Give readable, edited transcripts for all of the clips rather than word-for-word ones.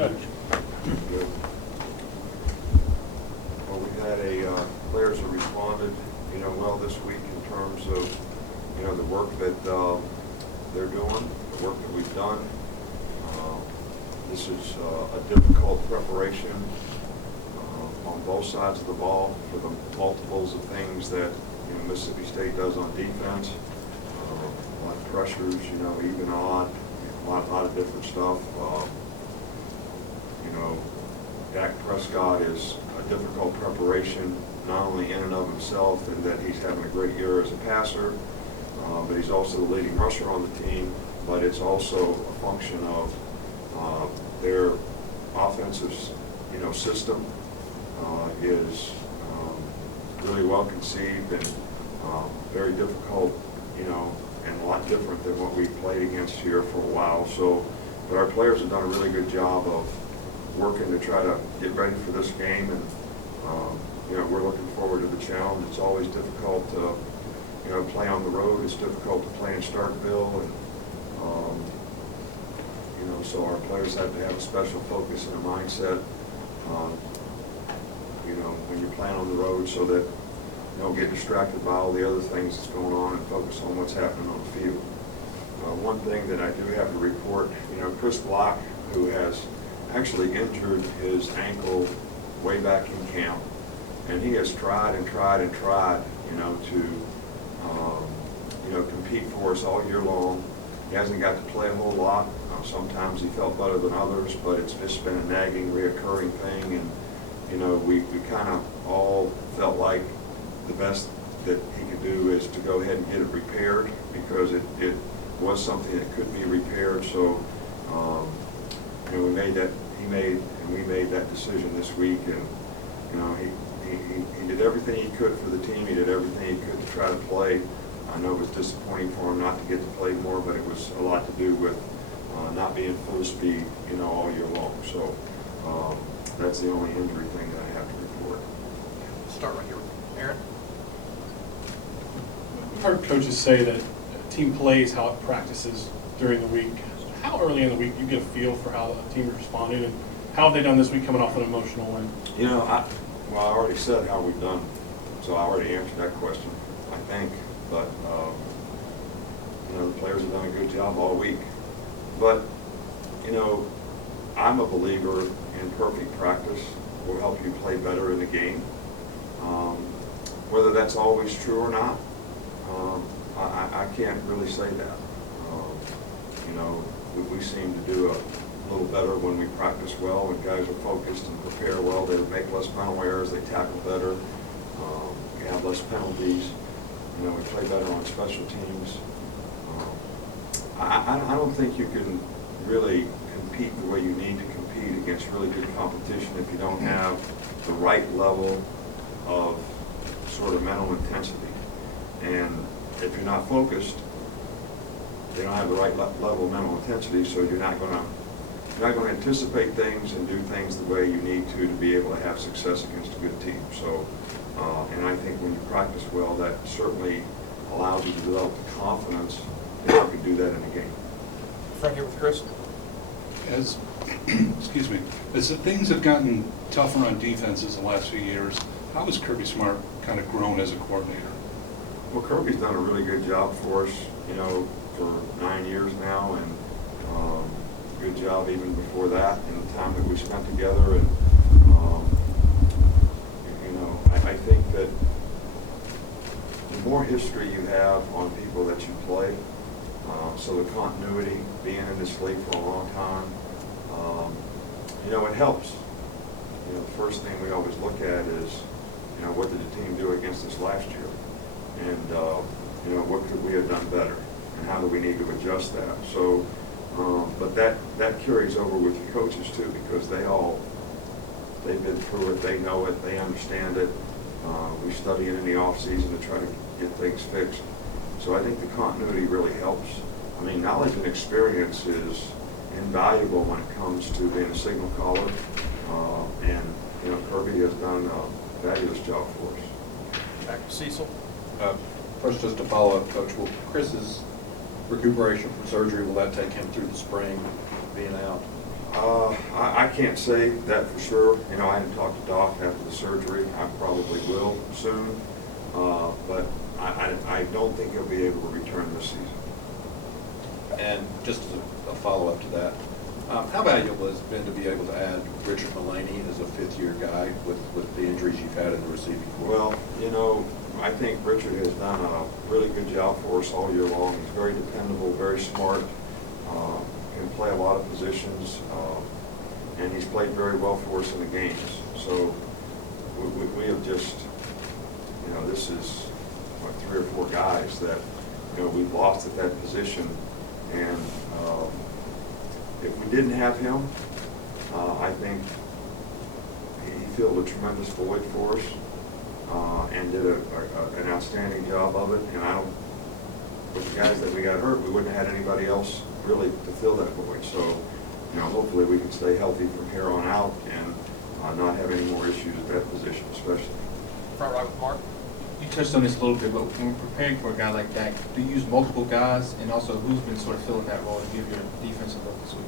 Coach. Good. Well, we had players that responded, well this week in terms of, the work that they're doing, the work that we've done. This is a difficult preparation on both sides of the ball for the multiples of things that Mississippi State does on defense. A lot of pressures, even odd, a lot of different stuff. Dak Prescott is a difficult preparation, not only in and of himself, in that he's having a great year as a passer, but he's also the leading rusher on the team. But it's also a function of their offensive, system is really well conceived and very difficult, and a lot different than what we've played against here for a while. So, but our players have done a really good job of working to try to get ready for this game, and we're looking forward to the challenge. It's always difficult to play on the road. It's difficult to play in Starkville, and so our players have to have a special focus and a mindset when you're playing on the road, so that you don't get distracted by all the other things that's going on and focus on what's happening on the field. One thing that I do have to report, Chris Block, who has actually injured his ankle way back in camp, and he has tried and tried and tried, to compete for us all year long. He hasn't got to play a whole lot. Sometimes he felt better than others, but it's just been a nagging, reoccurring thing, and we kind of all felt like the best that he could do is to go ahead and get it repaired, because it was something that could be repaired. So we made that, we made that decision this week, and he did everything he could for the team. He did everything he could to try to play. I know it was disappointing for him not to get to play more, but it was a lot to do with not being full speed, all year long. So that's the only injury thing that I have to report. Start right here with Aaron. I've heard coaches say that a team plays how it practices during the week. How early in the week do you get a feel for how a team is responding, and how have they done this week coming off an emotional win? I already said how we've done, so I already answered that question, I think. But the players have done a good job all week. But I'm a believer in perfect practice will help you play better in the game. Whether that's always true or not, I can't really say that. We seem to do a little better when we practice well, when guys are focused and prepare well. They make less penalty errors, they tackle better, we have less penalties. We play better on special teams. I don't think you can really compete the way you need to compete against really good competition if you don't have the right level of sort of mental intensity. And if you're not focused, you don't have the right level of mental intensity, so you're not going to anticipate things and do things the way you need to be able to have success against a good team. So, and I think when you practice well, that certainly allows you to develop the confidence that you can do that in a game. Front here with Chris. As the things have gotten tougher on defenses the last few years, how has Kirby Smart kind of grown as a coordinator? Well, Kirby's done a really good job for us, for 9 years now, and good job even before that in the time that we spent together. And I think that the more history you have on people that you play, so the continuity, being in this league for a long time, it helps. The first thing we always look at is, what did the team do against us last year? And, what could we have done better? And how do we need to adjust that? So, but that carries over with the coaches too, because they've been through it, they know it, they understand it. We study it in the off season to try to get things fixed. So I think the continuity really helps. I mean, knowledge and experience is invaluable when it comes to being a signal caller. And Kirby has done a fabulous job for us. Back to Cecil. First, just to follow up, Coach, will Chris's recuperation from surgery, will that take him through the spring, being out? I can't say that for sure. You know, I hadn't talked to Doc after the surgery. I probably will soon. But I don't think he'll be able to return this season. And just as a follow-up to that, how valuable has it been to be able to add Richard Mullaney as a fifth-year guy with the injuries you've had in the receiving corps? Well, you know, I think Richard has done a really good job for us all year long. He's very dependable, very smart, can play a lot of positions, and he's played very well for us in the games. So we have just, you know, this is what, 3 or 4 guys that, you know, we've lost at that position. And if we didn't have him, I think he filled a tremendous void for us and did an outstanding job of it. And I don't, with the guys that we got hurt, we wouldn't have had anybody else really to fill that void. So, you know, hopefully we can stay healthy from here on out and not have any more issues at that position, especially. Front right with Mark. You touched on this a little bit, but when preparing for a guy like that, do you use multiple guys, and also who's been sort of filling that role to give your defensive look this week?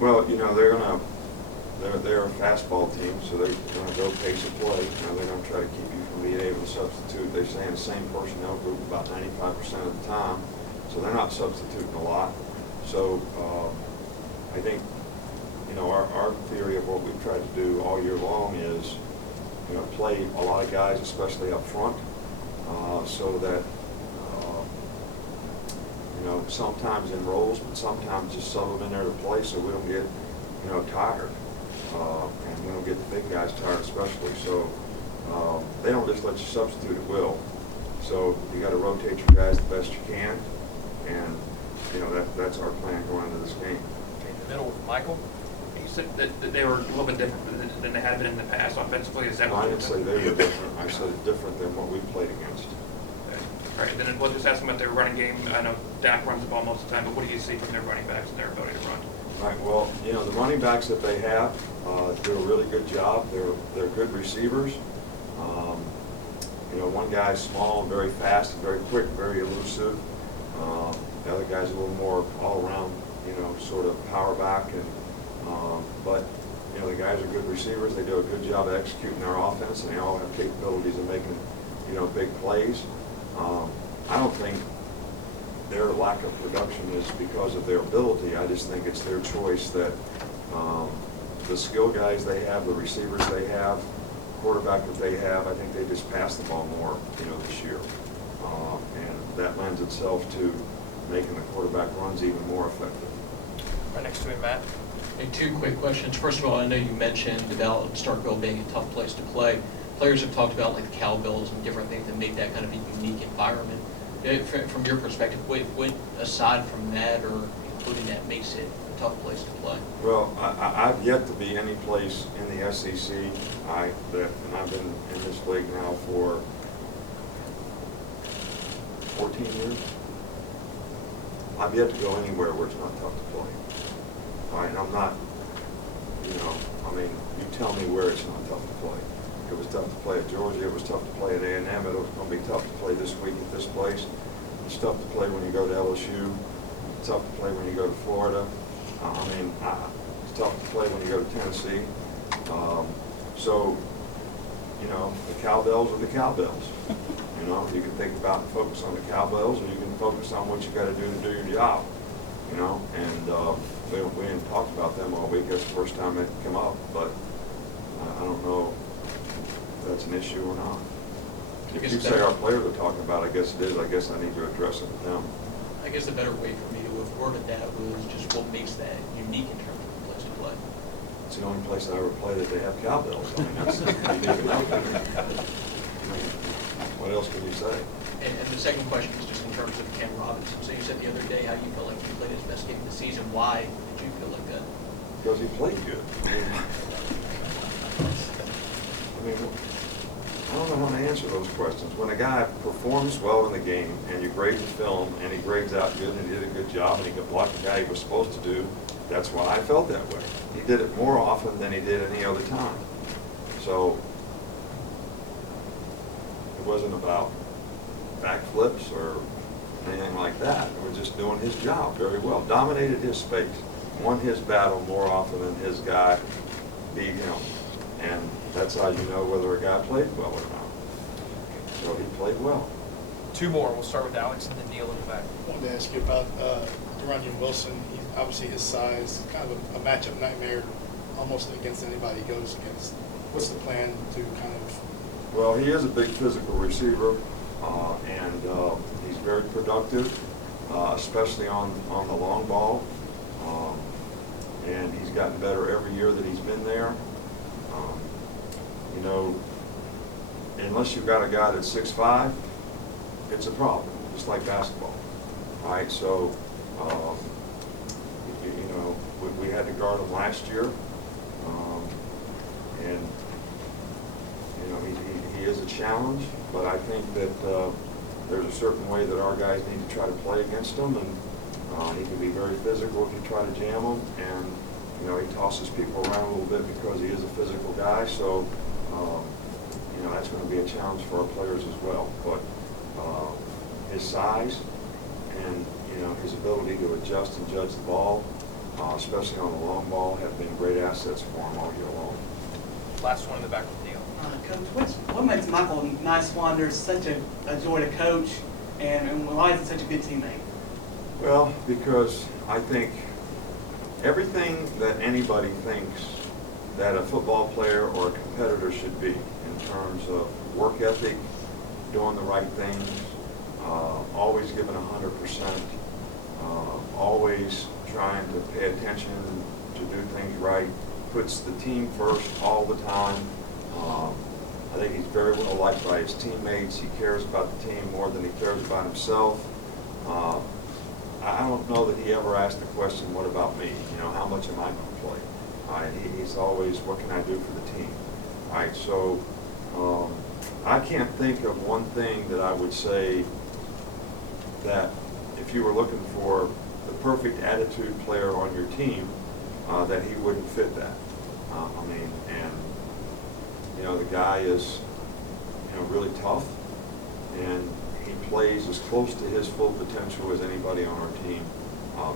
Well, you know, they're a fastball team, so they're gonna go pace of play. You know, they're gonna try to keep you from being able to substitute. They stay in the same personnel group about 95% of the time, so they're not substituting a lot. So I think, you know, our theory of what we've tried to do all year long is, you know, play a lot of guys, especially up front, so that, you know, sometimes in roles, but sometimes just sub them in there to play so we don't get, you know, tired. And we don't get the big guys tired especially. So they don't just let you substitute at will. So you got to rotate your guys the best you can. And, you know, that's our plan going into this game. Okay, in the middle with Michael. You said that they were a little bit different than they had been in the past offensively. Is that No, what I you didn't say they were different. I said different than what we played against. All right, then we'll just ask them about their running game. I know Dak runs the ball most of the time, but what do you see from their running backs and their ability to run? Right, well, you know, the running backs that they have do a really good job. They're good receivers. You know, one guy's small and very fast and very quick, very elusive. The other guy's a little more all-around, you know, sort of power back. But, you know, the guys are good receivers. They do a good job of executing their offense, and they all have capabilities of making, you know, big plays. I don't think their lack of production is because of their ability. I just think it's their choice that the skill guys they have, the receivers they have, quarterback that they have, I think they just pass the ball more, you know, this year. And that lends itself to making the quarterback runs even more effective. Right next to him, Matt. Hey, 2 quick questions. First of all, I know you mentioned about Starkville being a tough place to play. Players have talked about like the cowbells and different things that make that kind of a unique environment. From your perspective, what aside from that or including that makes it a tough place to play? Well, I've yet to be any place in the SEC. And I've been in this league now for 14 years. I've yet to go anywhere where it's not tough to play. All right, and I'm not, you know, I mean, you tell me where it's not tough to play. It was tough to play at Georgia. It was tough to play at A&M. It was going to be tough to play this week at this place. It's tough to play when you go to LSU. It's tough to play when you go to Florida. It's tough to play when you go to Tennessee. So, you know, the cowbells are the cowbells. You know, you can think about and focus on the cowbells, or you can focus on what you got to do your job. You know, and we hadn't talked about them all week. That's the first time it come up, but I don't know if that's an issue or not. If you say our players are talking about it, I guess it is. I guess I need to address it with them. I guess the better way for me to have worded that was just what makes that unique in terms of the place to play. It's the only place I ever play that they have cowbells. I mean, that's unique enough. What else can you say? And the second question is just in terms of Ken Robinson. So you said the other day how you felt like he played his best game of the season. Why did you feel like that? Because he played good. I mean, I don't know how to answer those questions. When a guy performs well in the game and you grade the film and he grades out good and he did a good job and he could block the guy he was supposed to do, that's why I felt that way. He did it more often than he did any other time. So it wasn't about backflips or anything like that. He was just doing his job very well. Dominated his space. won his battle more often than his guy beat him. And that's how you know whether a guy played well or not. So he played well. Two more. We'll start with Alex and then Neil in the back. I wanted to ask you about Duranian Wilson. Obviously his size, kind of a matchup nightmare almost against anybody he goes against. What's the plan to kind of... Well, he is a big physical receiver, and he's very productive, especially on the long ball. And he's gotten better every year that he's been there. You know, unless you've got a guy that's 6'5", it's a problem, just like basketball. All right, so, you know, we had to guard him last year. And, you know, he is a challenge, but I think that there's a certain way that our guys need to try to play against him, and he can be very physical if you try to jam him, and, you know, he tosses people around a little bit because he is a physical guy, so, you know, that's going to be a challenge for our players as well. But his size and, you know, his ability to adjust and judge the ball, especially on the long ball, have been great assets for him all year long. Last one in the back with Neil. Coach, what makes Michael Nicewander such a joy to coach, and why is he such a good teammate? Well, because I think everything that anybody thinks that a football player or a competitor should be in terms of work ethic, doing the right things, always giving 100%, always trying to pay attention to do things right, puts the team first all the time. I think he's very well liked by his teammates. He cares about the team more than he cares about himself. I don't know that he ever asked the question, what about me? You know, how much am I going to play? He's always, what can I do for the team? All right, so I can't think of one thing that I would say that if you were looking for the perfect attitude player on your team, that he wouldn't fit that. I mean, and you know, the guy is, you know, really tough, and he plays as close to his full potential as anybody on our team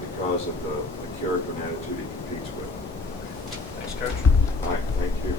because of the character and attitude he competes with. Thanks, Coach. All right, thank you.